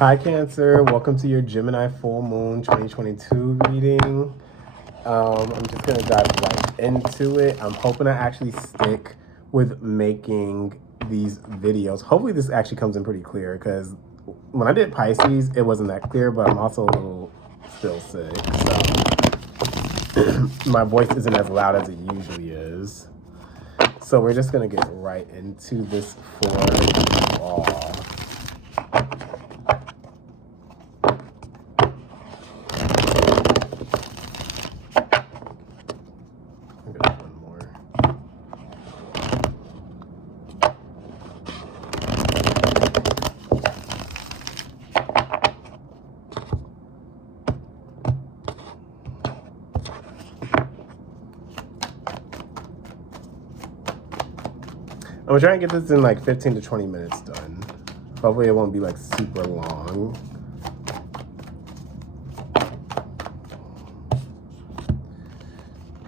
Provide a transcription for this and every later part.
Hi, Cancer. Welcome to your Gemini Full Moon 2022 reading. I'm just going to dive right into it. I'm hoping I actually stick with making these videos. Hopefully this actually comes in pretty clear because when I did Pisces, it wasn't that clear, but I'm also a little still sick. So my voice isn't as loud as it usually is. So we're just going to get right into this for you all. I'm gonna try and get this in like 15 to 20 minutes done. Hopefully it won't be like super long.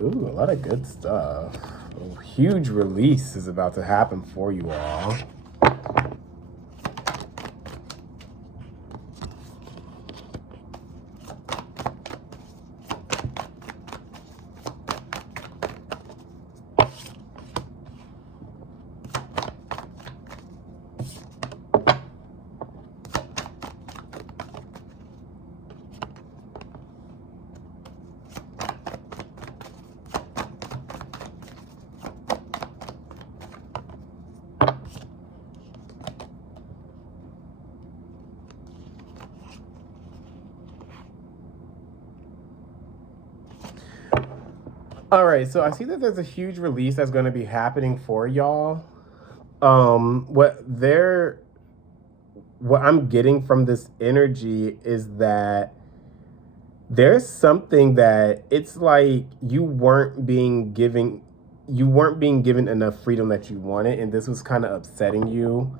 Ooh, a lot of good stuff. A huge release is about to happen for you all. All right, so I see that there's a huge release that's going to be happening for y'all. What I'm getting from this energy is that there's something that it's like you weren't being given enough freedom that you wanted, and this was kind of upsetting you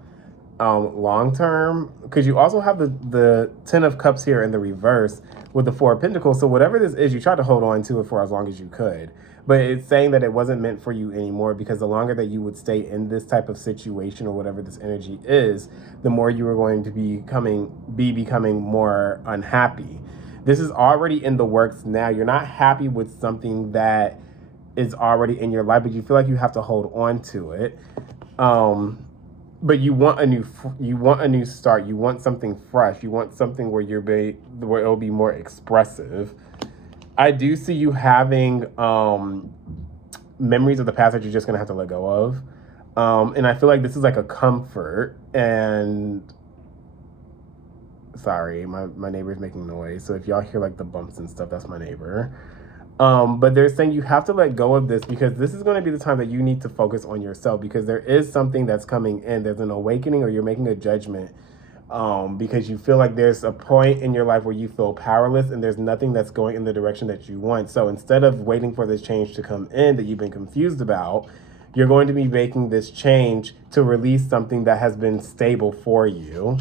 long term, because you also have the 10 of Cups here in the reverse with the 4 of Pentacles. So whatever this is, you tried to hold on to it for as long as you could, but it's saying that it wasn't meant for you anymore, because the longer that you would stay in this type of situation or whatever this energy is, the more you were going to be becoming more unhappy. This is already in the works now. You're not happy with something that is already in your life, but you feel like you have to hold on to it. But you want a new start. You want something fresh. You want something where where it'll be more expressive. I do see you having memories of the past that you're just gonna have to let go of. And I feel like this is like a comfort. And sorry, my neighbor's making noise. So if y'all hear like the bumps and stuff, that's my neighbor. But they're saying you have to let go of this, because this is going to be the time that you need to focus on yourself, because there is something that's coming in. There's an awakening, or you're making a judgment, because you feel like there's a point in your life where you feel powerless and there's nothing that's going in the direction that you want. So instead of waiting for this change to come in that you've been confused about, you're going to be making this change to release something that has been stable for you,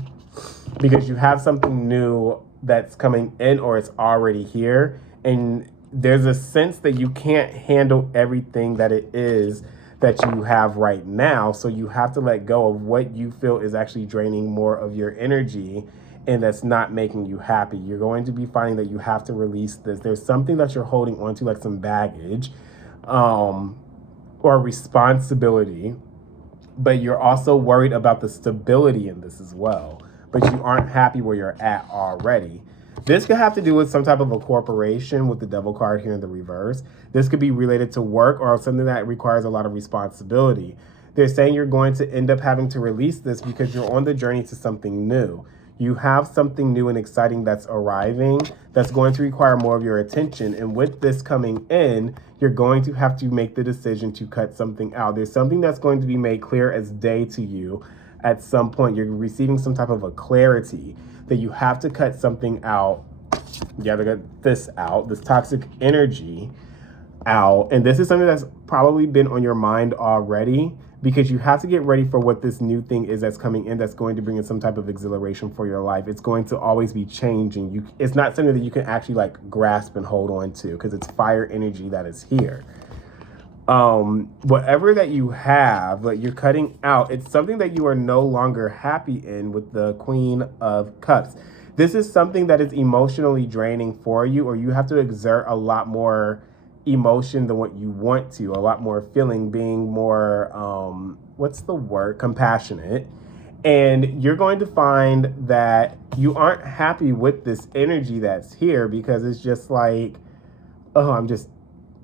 because you have something new that's coming in, or it's already here. And there's a sense that you can't handle everything that it is that you have right now. So you have to let go of what you feel is actually draining more of your energy and that's not making you happy. You're going to be finding that you have to release this. There's something that you're holding onto, like some baggage or responsibility, but you're also worried about the stability in this as well. But you aren't happy where you're at already. This could have to do with some type of a corporation with the Devil card here in the reverse. This could be related to work or something that requires a lot of responsibility. They're saying you're going to end up having to release this because you're on the journey to something new. You have something new and exciting that's arriving that's going to require more of your attention. And with this coming in, you're going to have to make the decision to cut something out. There's something that's going to be made clear as day to you at some point. You're receiving some type of a clarity that you have to cut something out. You have to get this out, this toxic energy out. And this is something that's probably been on your mind already, because you have to get ready for what this new thing is that's coming in, that's going to bring in some type of exhilaration for your life. It's going to always be changing. It's not something that you can actually like grasp and hold on to, because it's fire energy that is here. Whatever that you have, that you're cutting out, it's something that you are no longer happy in with the Queen of Cups. This is something that is emotionally draining for you, or you have to exert a lot more emotion than what you want to, a lot more feeling, being more, what's the word? Compassionate. And you're going to find that you aren't happy with this energy that's here because it's just like, oh, I'm just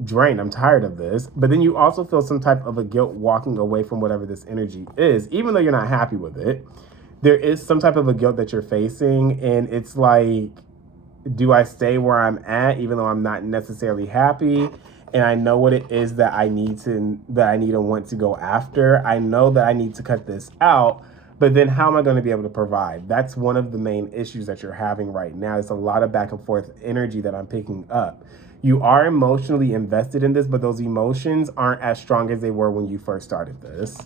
drained. I'm tired of this. But then you also feel some type of a guilt walking away from whatever this energy is, even though you're not happy with it. There is some type of a guilt that you're facing. And it's like, do I stay where I'm at, even though I'm not necessarily happy? And I know what it is that I need and want to go after. I know that I need to cut this out. But then how am I going to be able to provide? That's one of the main issues that you're having right now. It's a lot of back and forth energy that I'm picking up. You are emotionally invested in this, but those emotions aren't as strong as they were when you first started this.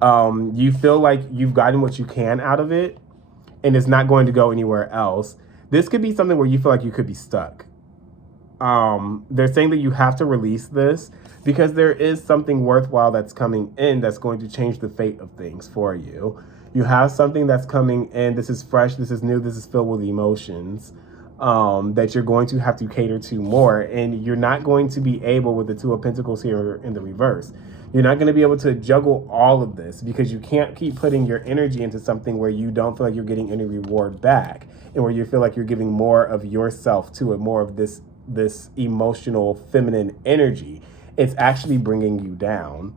You feel like you've gotten what you can out of it, and it's not going to go anywhere else. This could be something where you feel like you could be stuck. They're saying that you have to release this because there is something worthwhile that's coming in that's going to change the fate of things for you. You have something that's coming in. This is fresh. This is new. This is filled with emotions that you're going to have to cater to more. And you're not going to be able, with the Two of Pentacles here in the reverse, you're not going to be able to juggle all of this because you can't keep putting your energy into something where you don't feel like you're getting any reward back and where you feel like you're giving more of yourself to it, more of this emotional feminine energy. It's actually bringing you down.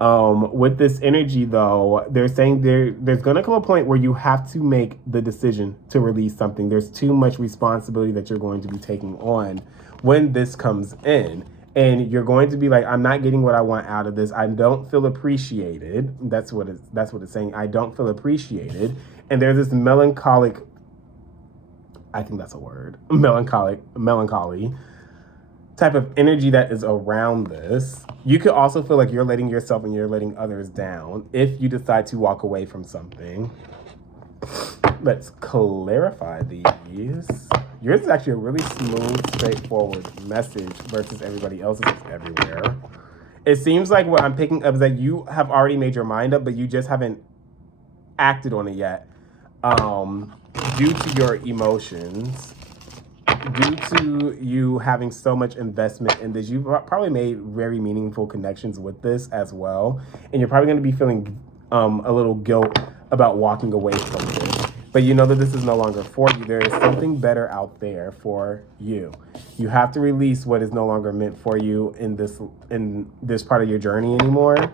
With this energy, though, they're saying there's going to come a point where you have to make the decision to release something. There's too much responsibility that you're going to be taking on when this comes in. And you're going to be like, I'm not getting what I want out of this. I don't feel appreciated. That's what it's saying. I don't feel appreciated. And there's this melancholic, I think that's a word, melancholy type of energy that is around this. You could also feel like you're letting yourself and you're letting others down if you decide to walk away from something. Let's clarify these. Yours is actually a really smooth, straightforward message versus everybody else's is everywhere. It seems like what I'm picking up is that you have already made your mind up, but you just haven't acted on it yet. Due to your emotions, due to you having so much investment in this, you've probably made very meaningful connections with this as well. And you're probably going to be feeling a little guilt about walking away from this. But you know that this is no longer for you. There is something better out there for you. You have to release what is no longer meant for you in this part of your journey anymore.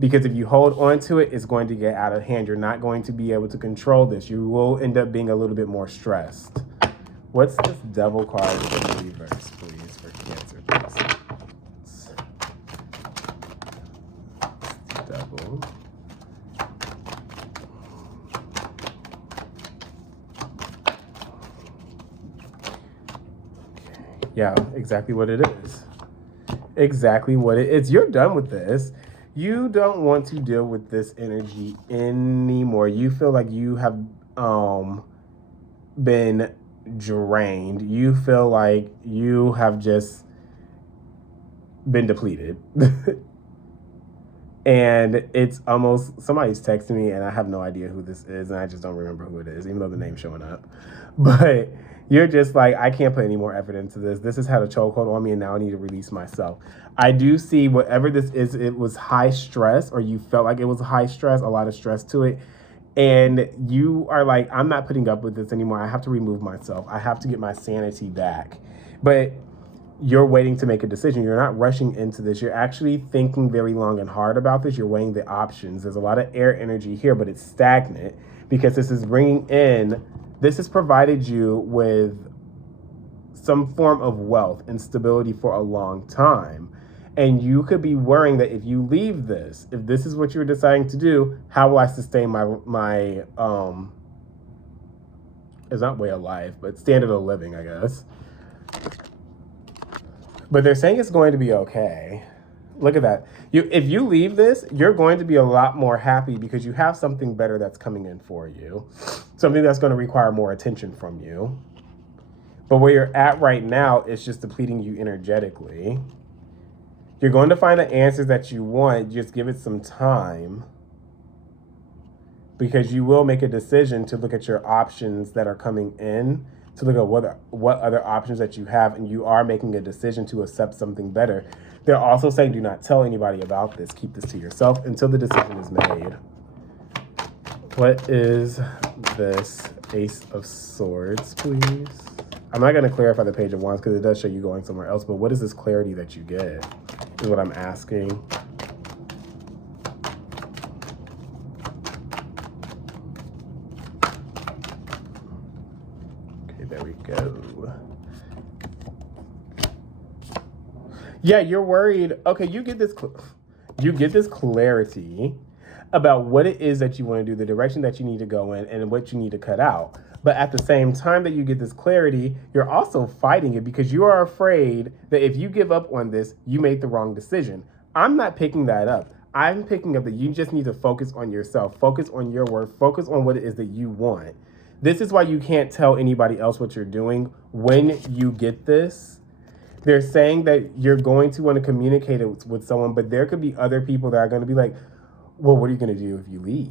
Because if you hold on to it, it's going to get out of hand. You're not going to be able to control this. You will end up being a little bit more stressed. What's this Devil card in the reverse, please, for Cancer, please? Devil. Yeah, exactly what it is. Exactly what it is. You're done with this. You don't want to deal with this energy anymore. You feel like you have been drained. You feel like you have just been depleted. And it's almost, somebody's texting me and I have no idea who this is and I just don't remember who it is, even though the name's showing up. But you're just like, I can't put any more effort into this. This has had a chokehold on me and now I need to release myself. I do see whatever this is, it was high stress, or you felt like it was high stress, a lot of stress to it. And you are like, I'm not putting up with this anymore. I have to remove myself. I have to get my sanity back. But you're waiting to make a decision. You're not rushing into this. You're actually thinking very long and hard about this. You're weighing the options. There's a lot of air energy here, but it's stagnant because this is bringing in, this has provided you with some form of wealth and stability for a long time. And you could be worrying that if you leave this, if this is what you're deciding to do, how will I sustain my it's not way of life, but standard of living, I guess. But they're saying it's going to be okay. Look at that. If you leave this, you're going to be a lot more happy because you have something better that's coming in for you. Something that's going to require more attention from you. But where you're at right now is just depleting you energetically. You're going to find the answers that you want. Just give it some time, because you will make a decision to look at your options that are coming in, to look at what other options that you have, and you are making a decision to accept something better. They're also saying do not tell anybody about this. Keep this to yourself until the decision is made. What is this Ace of Swords, please? I'm not going to clarify the Page of Wands because it does show you going somewhere else, but what is this clarity that you get is what I'm asking. Okay, there we go. Yeah, you're worried. Okay, you get this clarity about what it is that you want to do, the direction that you need to go in, and what you need to cut out. But at the same time that you get this clarity, you're also fighting it because you are afraid that if you give up on this, you made the wrong decision. I'm not picking that up. I'm picking up that you just need to focus on yourself, focus on your work, focus on what it is that you want. This is why you can't tell anybody else what you're doing when you get this. They're saying that you're going to want to communicate it with someone, but there could be other people that are going to be like, well, what are you going to do if you leave?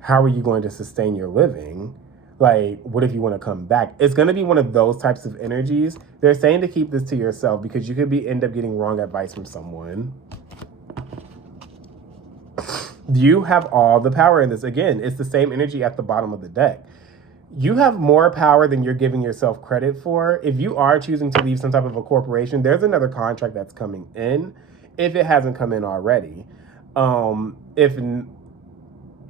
How are you going to sustain your living? Like, what if you want to come back? It's going to be one of those types of energies. They're saying to keep this to yourself because you could end up getting wrong advice from someone. You have all the power in this. Again, it's the same energy at the bottom of the deck. You have more power than you're giving yourself credit for. If you are choosing to leave some type of a corporation, there's another contract that's coming in, if it hasn't come in already.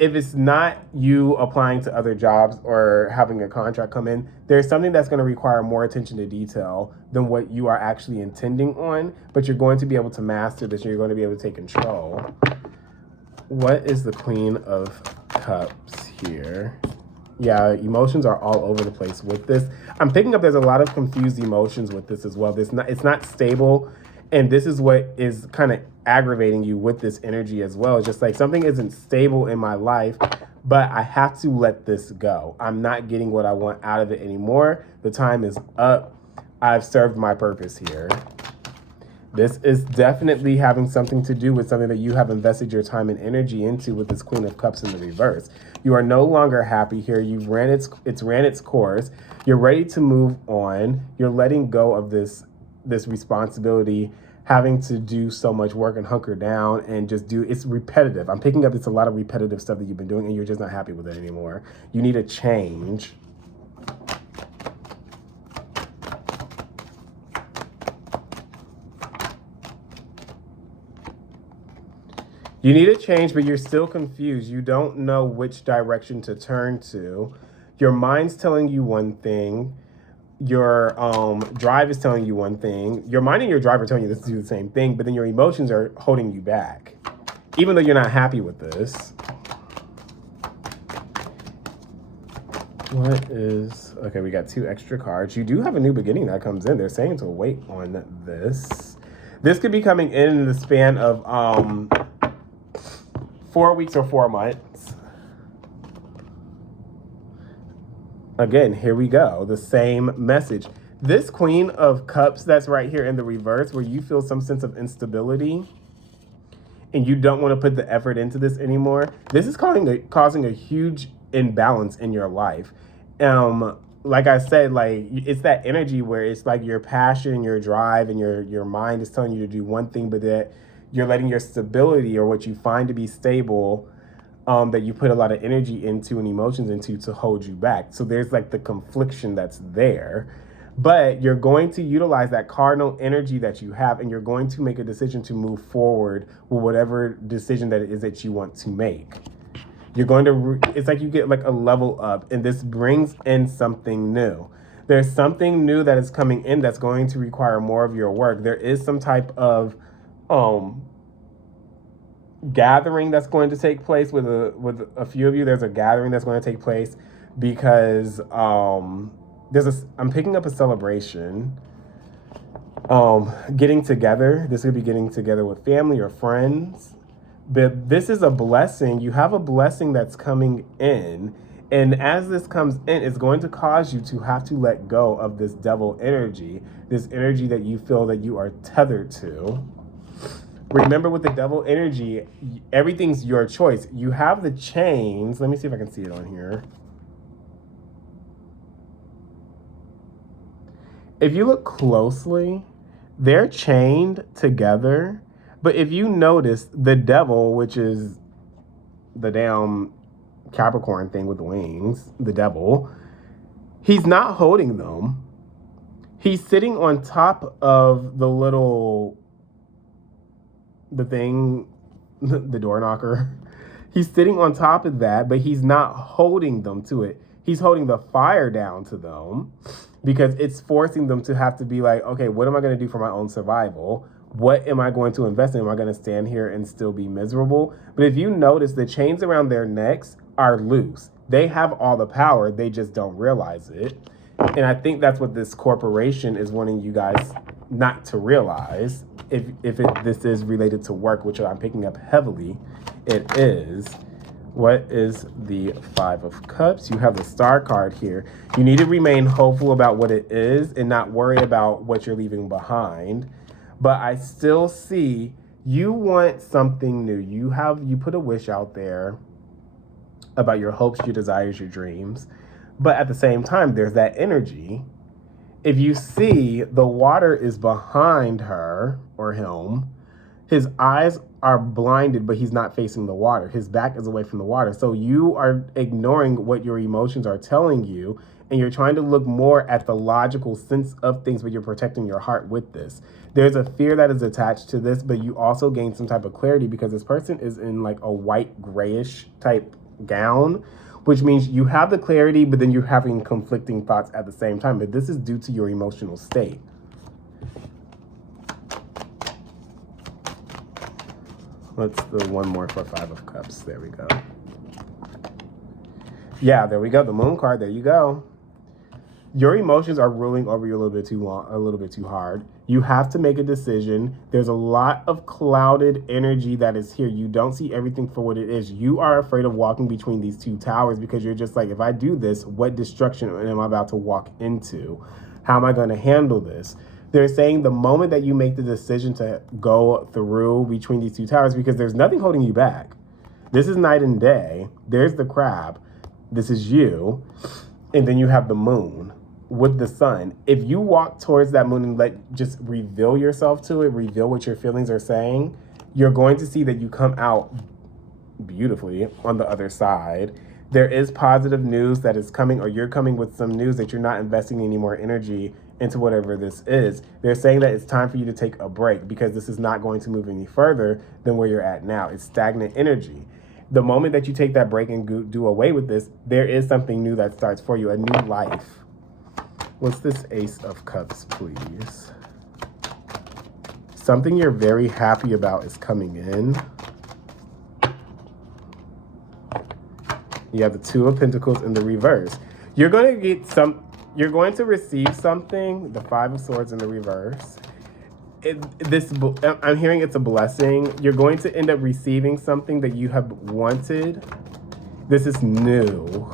If it's not you applying to other jobs or having a contract come in, there's something that's going to require more attention to detail than what you are actually intending on, but you're going to be able to master this, and you're going to be able to take control. What is the Queen of Cups here? Yeah, emotions are all over the place with this. I'm picking up there's a lot of confused emotions with this as well. It's not stable, and this is what is kind of aggravating you with this energy as well. It's just like something isn't stable in my life, but I have to let this go. I'm not getting what I want out of it anymore. The time is up. I've served my purpose here. This is definitely having something to do with something that you have invested your time and energy into with this Queen of Cups in the reverse. You are no longer happy here. It's ran its course. You're ready to move on. You're letting go of this responsibility, having to do so much work and hunker down and just it's repetitive. I'm picking up it's a lot of repetitive stuff that you've been doing and you're just not happy with it anymore. You need a change. You need a change, but you're still confused. You don't know which direction to turn to. Your mind's telling you one thing. Your drive is telling you one thing. Your mind and your drive are telling you to do the same thing, but then your emotions are holding you back, even though you're not happy with this. Okay, we got 2 extra cards. You do have a new beginning that comes in. They're saying to wait on this. This could be coming in the span of 4 weeks or 4 months. Again, here we go. The same message. This Queen of Cups that's right here in the reverse, where you feel some sense of instability and you don't want to put the effort into this anymore. This is causing a huge imbalance in your life. Like I said, it's that energy where it's like your passion, your drive, and your mind is telling you to do one thing, but that you're letting your stability, or what you find to be stable, that you put a lot of energy into and emotions into, to hold you back. So there's like the confliction that's there, but you're going to utilize that cardinal energy that you have, and you're going to make a decision to move forward with whatever decision that it is that you want to make. You're going to, it's like you get like a level up, and this brings in something new. There's something new that is coming in that's going to require more of your work. There is some type of gathering that's going to take place with a few of you. There's a gathering that's going to take place because I'm picking up a celebration, getting together. This could be getting together with family or friends, but this is a blessing. You have a blessing that's coming in, and as this comes in, it's going to cause you to have to let go of this devil energy, this energy that you feel that you are tethered to. Remember, with the devil energy, everything's your choice. You have the chains. Let me see if I can see it on here. If you look closely, they're chained together. But if you notice, the devil, which is the damn Capricorn thing with the wings, the devil, he's not holding them. He's sitting on top of the thing, the door knocker. He's sitting on top of that, but he's not holding them to it. He's holding the fire down to them because it's forcing them to have to be like, okay, what am I going to do for my own survival? What am I going to invest in? Am I going to stand here and still be miserable? But if you notice, the chains around their necks are loose. They have all the power. They just don't realize it. And I think that's what this corporation is wanting you guys not to realize. This is related to work, which I'm picking up heavily, it is. What is the Five of Cups? You have the Star card here. You need to remain hopeful about what it is and not worry about what you're leaving behind. But I still see you want something new. You put a wish out there about your hopes, your desires, your dreams. But at the same time, there's that energy. If you see, the water is behind her or him. His eyes are blinded, but he's not facing the water. His back is away from the water. So you are ignoring what your emotions are telling you, and you're trying to look more at the logical sense of things, but you're protecting your heart with this. There's a fear that is attached to this, but you also gain some type of clarity because this person is in like a white grayish type gown, which means you have the clarity, but then you're having conflicting thoughts at the same time. But this is due to your emotional state. Let's do one more for Five of Cups. There we go. Yeah, there we go. The Moon card. There you go. Your emotions are ruling over you a little bit too hard. You have to make a decision. There's a lot of clouded energy that is here. You don't see everything for what it is. You are afraid of walking between these two towers because you're just like, if I do this, what destruction am I about to walk into? How am I going to handle this? They're saying the moment that you make the decision to go through between these two towers, because there's nothing holding you back. This is night and day. There's the crab. This is you. And then you have the moon with the sun. If you walk towards that moon and just reveal yourself to it, reveal what your feelings are saying, you're going to see that you come out beautifully on the other side. There is positive news that is coming, or you're coming with some news that you're not investing any more energy into whatever this is. They're saying that it's time for you to take a break because this is not going to move any further than where you're at now. It's stagnant energy. The moment that you take that break and do away with this, there is something new that starts for you, a new life. What's this Ace of Cups, please? Something you're very happy about is coming in. You have the Two of Pentacles in the reverse. You're going to receive something, the Five of Swords in the reverse. I'm hearing it's a blessing. You're going to end up receiving something that you have wanted. This is new.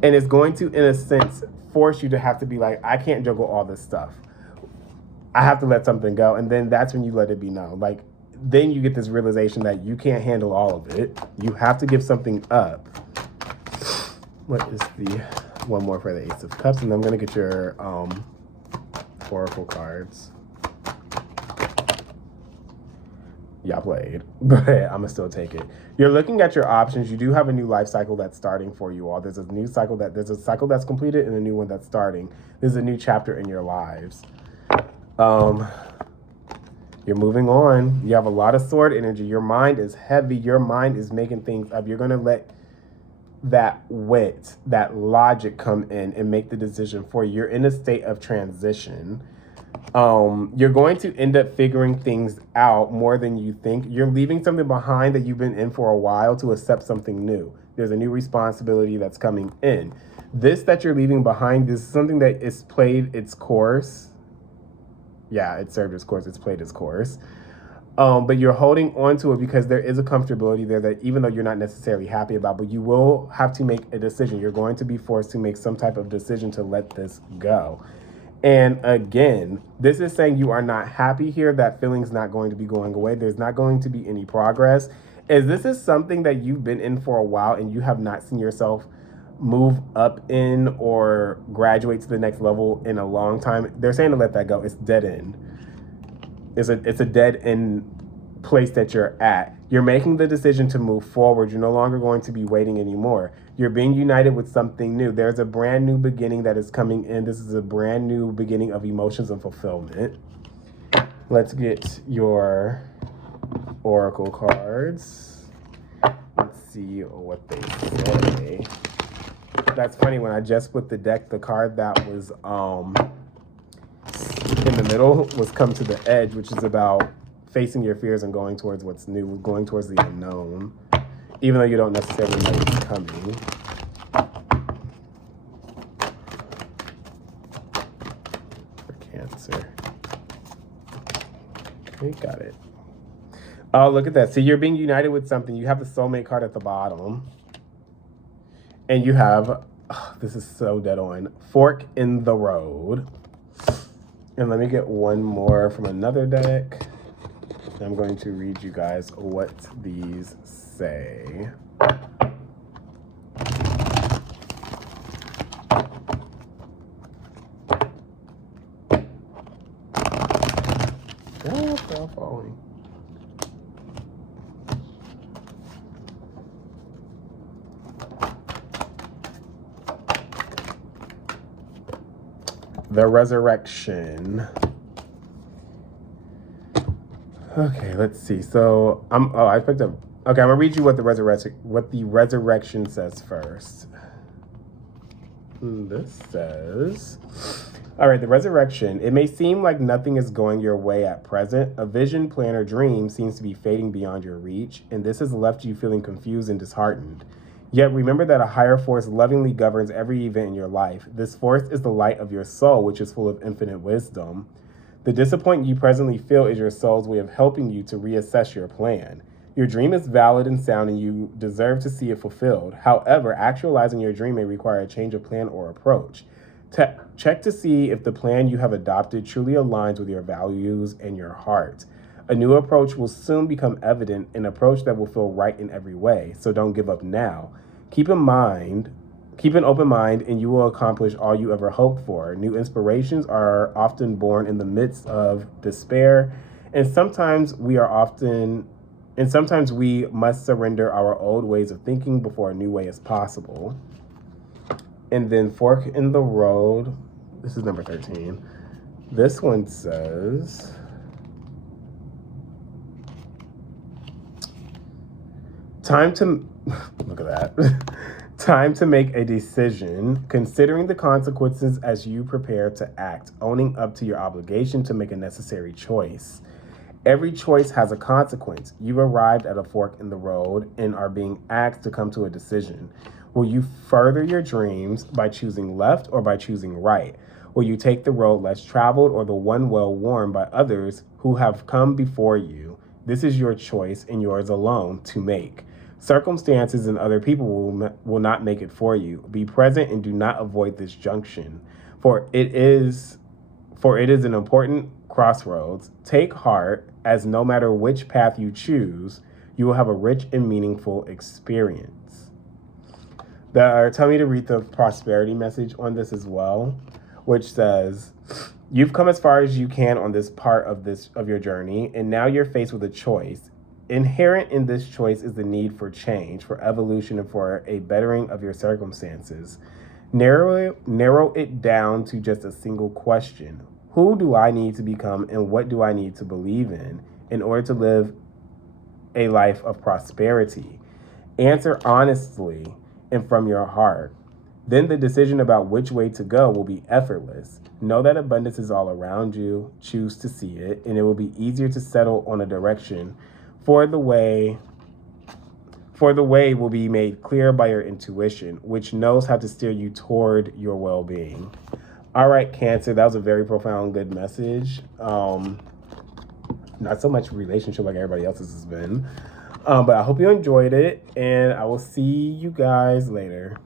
And it's going to, in a sense, force you to have to be like, I can't juggle all this stuff. I have to let something go. And then that's when you let it be known. Like, then you get this realization that you can't handle all of it. You have to give something up. What is the one more for the Ace of Cups? And I'm going to get your Oracle cards. Yeah, I played, but I'm going to still take it. You're looking at your options. You do have a new life cycle that's starting for you all. There's a cycle that's completed and a new one that's starting. There's a new chapter in your lives. You're moving on. You have a lot of sword energy. Your mind is heavy. Your mind is making things up. You're going to let that wit, that logic come in and make the decision for you. You're in a state of transition. You're going to end up figuring things out more than you think. You're leaving something behind that you've been in for a while to accept something new. There's a new responsibility that's coming in. This that you're leaving behind is something that is played its course. Yeah, it served its course. It's played its course. But you're holding on to it because there is a comfortability there that even though you're not necessarily happy about, but you will have to make a decision. You're going to be forced to make some type of decision to let this go. And again, this is saying you are not happy here. That feeling's not going to be going away. There's not going to be any progress. As this is something that you've been in for a while and you have not seen yourself move up in or graduate to the next level in a long time. They're saying to let that go. It's dead end. It's a dead end place that you're at. You're making the decision to move forward. You're no longer going to be waiting anymore. You're being united with something new. There's a brand new beginning that is coming in. This is a brand new beginning of emotions and fulfillment. Let's get your oracle cards. Let's see what they say. That's funny, when I just put the deck, the card that was in the middle was Come to the Edge, which is about facing your fears and going towards what's new, going towards the unknown, even though you don't necessarily know what's coming. For Cancer. We got it. Oh, look at that. So you're being united with something. You have the soulmate card at the bottom. And you have, oh, this is so dead on, fork in the road. And let me get one more from another deck. I'm going to read you guys what these say. Oh, they're all falling. The resurrection. Okay, let's see. So I picked up. Okay, I'm gonna read you what the resurrection says first. This says, all right, the resurrection. It may seem like nothing is going your way at present. A vision, plan, or dream seems to be fading beyond your reach, and this has left you feeling confused and disheartened. Yet remember that a higher force lovingly governs every event in your life. This force is the light of your soul, which is full of infinite wisdom. The disappointment you presently feel is your soul's way of helping you to reassess your plan. Your dream is valid and sound, and you deserve to see it fulfilled. However, actualizing your dream may require a change of plan or approach. Check to see if the plan you have adopted truly aligns with your values and your heart. A new approach will soon become evident, an approach that will feel right in every way. So don't give up now. Keep an open mind, and you will accomplish all you ever hoped for. New inspirations are often born in the midst of despair, and sometimes we must surrender our old ways of thinking before a new way is possible. And then fork in the road. This is number 13. This one says, look at that. Time to make a decision, considering the consequences as you prepare to act, owning up to your obligation to make a necessary choice. Every choice has a consequence. You've arrived at a fork in the road and are being asked to come to a decision. Will you further your dreams by choosing left or by choosing right? Will you take the road less traveled or the one well worn by others who have come before you? This is your choice and yours alone to make. Circumstances and other people will not make it for you. Be present and do not avoid this junction, for it is an important crossroads. Take heart, as no matter which path you choose, you will have a rich and meaningful experience. Tell me to read the prosperity message on this as well, which says, you've come as far as you can on this part of your journey, and now you're faced with a choice. Inherent in this choice is the need for change, for evolution, and for a bettering of your circumstances. Narrow it down to just a single question. Who do I need to become, and what do I need to believe in order to live a life of prosperity? Answer honestly and from your heart. Then the decision about which way to go will be effortless. Know that abundance is all around you. Choose to see it, and it will be easier to settle on a direction. For the way will be made clear by your intuition, which knows how to steer you toward your well-being. All right, Cancer, that was a very profound, good message. Not so much relationship like everybody else's has been. But I hope you enjoyed it, and I will see you guys later.